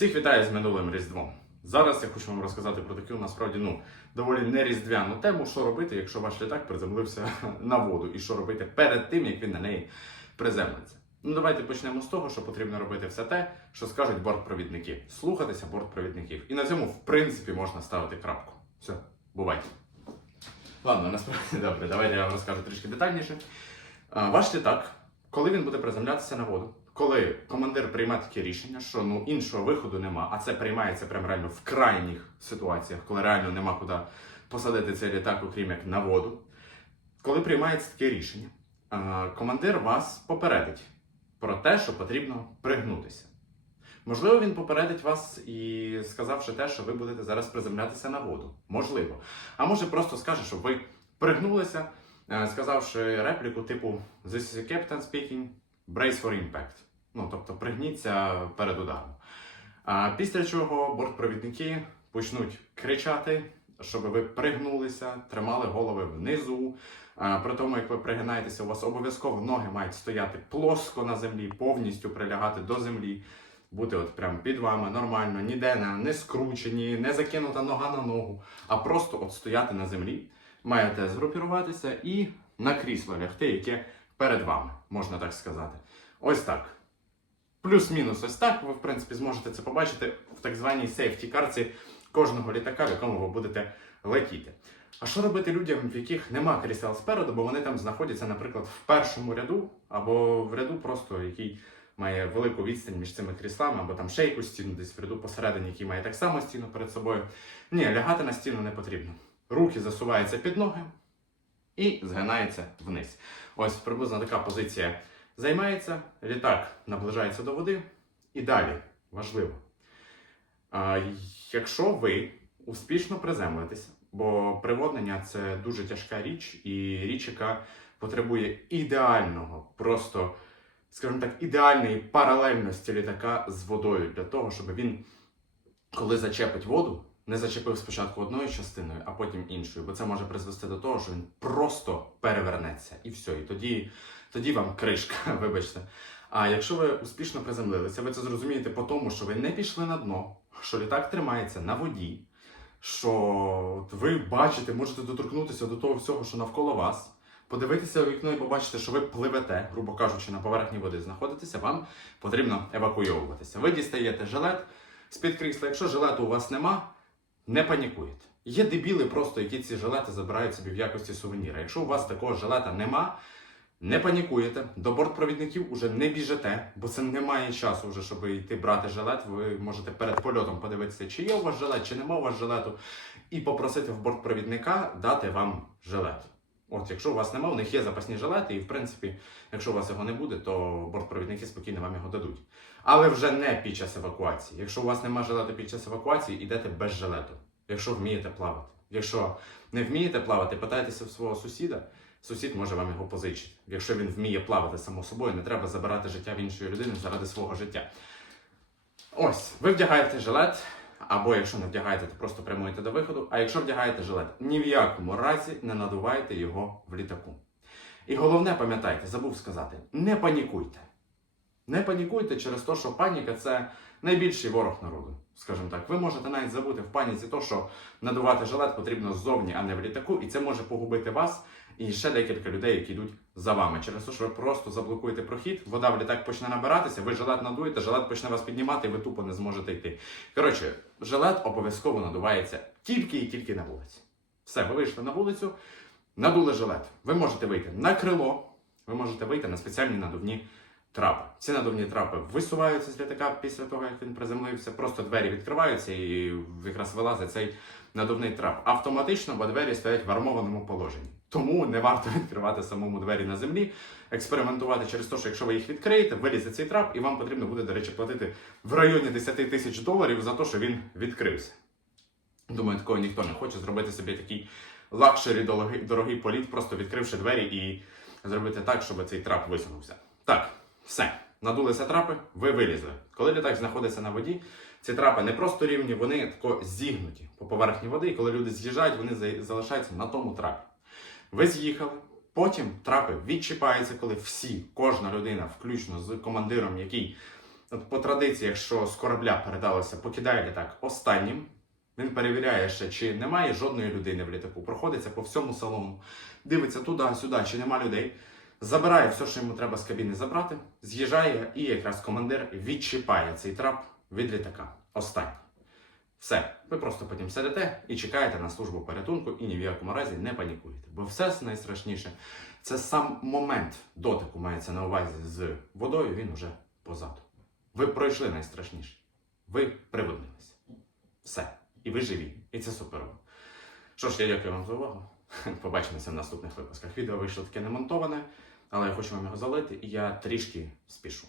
Всіх вітаю з минулим Різдвом. Зараз я хочу вам розказати про таку насправді ну доволі неріздвяну тему, що робити, якщо ваш літак приземлився на воду, і що робити перед тим, як він на неї приземлиться. Ну давайте почнемо з того, що потрібно робити все те, що скажуть бортпровідники. Слухатися бортпровідників. І на цьому, в принципі, можна ставити крапку. Все, бувайте. Ладно, насправді добре, давайте я вам розкажу трішки детальніше. Ваш літак, коли він буде приземлятися на воду, коли командир прийме таке рішення, що ну іншого виходу нема, а це приймається прям реально в крайніх ситуаціях, коли реально нема куди посадити цей літак, окрім як на воду. Коли приймається таке рішення, командир вас попередить про те, що потрібно пригнутися. Можливо, він попередить вас і сказавши те, що ви будете зараз приземлятися на воду. Можливо. А може просто скаже, щоб ви пригнулися, е, сказавши репліку типу This is a captain speaking, brace for impact. Ну, тобто пригніться перед ударом. А після чого бортпровідники почнуть кричати, щоб ви пригнулися, тримали голови внизу. А, При тому, як ви пригинаєтеся, у вас обов'язково ноги мають стояти плоско на землі, повністю прилягати до землі, бути от прямо під вами нормально, ніде не, не скручені, не закинута нога на ногу, а просто от стояти на землі. Маєте згрупіруватися і на крісло лягти, яке перед вами, можна так сказати. Ось так. Плюс-мінус ось так. Ви, в принципі, зможете це побачити в так званій сейфті карці кожного літака, в якому ви будете летіти. А що робити людям, в яких нема крісел спереду, бо вони там знаходяться, наприклад, в першому ряду, або в ряду, просто який має велику відстань між цими кріслами, або там ще якусь стіну десь в ряду посередині, який має так само стіну перед собою. Ні, лягати на стіну не потрібно. Руки засуваються під ноги і згинаються вниз. Ось приблизно така позиція займається, літак наближається до води. І далі важливо. А, якщо ви успішно приземлитеся, бо приводнення це дуже тяжка річ, і річ, яка потребує ідеального, просто, скажімо так, ідеальної паралельності літака з водою для того, щоб він, коли зачепить воду, не зачепив спочатку одною частиною, а потім іншою, бо це може призвести до того, що він просто перевернеться і все. І тоді, тоді вам кришка, вибачте. А якщо ви успішно приземлилися, ви це зрозумієте по тому, що ви не пішли на дно, що літак тримається на воді, що ви бачите, можете доторкнутися до того всього, що навколо вас, подивитися у вікно і побачити, що ви пливете, грубо кажучи, на поверхні води знаходитеся, вам потрібно евакуйовуватися. Ви дістаєте жилет з-під крісла. Якщо жилету у вас нема, не панікуйте. Є дебіли, просто які ці жилети забирають собі в якості сувеніра. Якщо у вас такого жилета нема, не панікуєте, до бортпровідників уже не біжите, бо це немає часу, вже, щоб йти брати жилет. Ви можете перед польотом подивитися, чи є у вас жилет, чи нема у вас жилету, і попросити в бортпровідника дати вам жилет. От, якщо у вас нема, у них є запасні жилети, і в принципі, якщо у вас його не буде, то бортпровідники спокійно вам його дадуть. Але вже не під час евакуації. Якщо у вас немає жилету під час евакуації, ідете без жилету, якщо вмієте плавати. Якщо не вмієте плавати, питайтеся в свого сусіда. Сусід може вам його позичити. Якщо він вміє плавати само собою, не треба забирати життя в іншої людини заради свого життя. Ось, ви вдягаєте жилет, або якщо не вдягаєте, то просто прямуєте до виходу. А якщо вдягаєте жилет, ні в якому разі не надувайте його в літаку. І головне, пам'ятайте, забув сказати: не панікуйте. Не панікуйте через те, що паніка це найбільший ворог народу. Скажімо так, ви можете навіть забути в паніці то, що надувати жилет потрібно ззовні, а не в літаку, і це може погубити вас і ще декілька людей, які йдуть за вами. Через те, що ви просто заблокуєте прохід, вода в літак почне набиратися, ви жилет надуєте, жилет почне вас піднімати, і ви тупо не зможете йти. Коротше, жилет обов'язково надувається тільки і тільки на вулиці. Все, ви вийшли на вулицю, надули жилет. Ви можете вийти на крило, ви можете вийти на спеціальні надувні трапи. Ці надувні трапи висуваються з літака після того, як він приземлився. Просто двері відкриваються і якраз вилазить цей надувний трап. Автоматично, бо двері стоять в армованому положенні. Тому не варто відкривати самому двері на землі, експериментувати через те, що якщо ви їх відкриєте, вилізе цей трап, і вам потрібно буде, до речі, платити в районі 10 тисяч доларів за те, що він відкрився. Думаю, такого ніхто не хоче зробити собі такий лакшері дорогий, дорогий політ, просто відкривши двері і зробити так, щоб цей трап висунувся. Так, все. Надулися трапи, ви вилізли. Коли літак знаходиться на воді, ці трапи не просто рівні, вони тако зігнуті по поверхні води, і коли люди з'їжджають, вони залишаються на тому трапі. Ви з'їхали, потім трапи відчіпаються, коли всі, кожна людина, включно з командиром, який От по традиції, якщо з корабля передалося, покидає літак останнім. Він перевіряє ще, чи немає жодної людини в літаку. Проходиться по всьому салону, дивиться туди, сюди, чи нема людей. Забирає все, що йому треба з кабіни забрати, з'їжджає, і якраз командир відчіпає цей трап від літака. Останній. Все, ви просто потім сидите і чекаєте на службу порятунку і ні в якому разі не панікуєте. Бо все найстрашніше це сам момент дотику мається на увазі з водою, він уже позаду. Ви пройшли найстрашніше. Ви приводнилися. Все. І ви живі. І це суперово. Що ж, я дякую вам за увагу. Побачимося в наступних випусках. Відео вийшло таке не монтоване, але я хочу вам його залити, і я трішки спішу.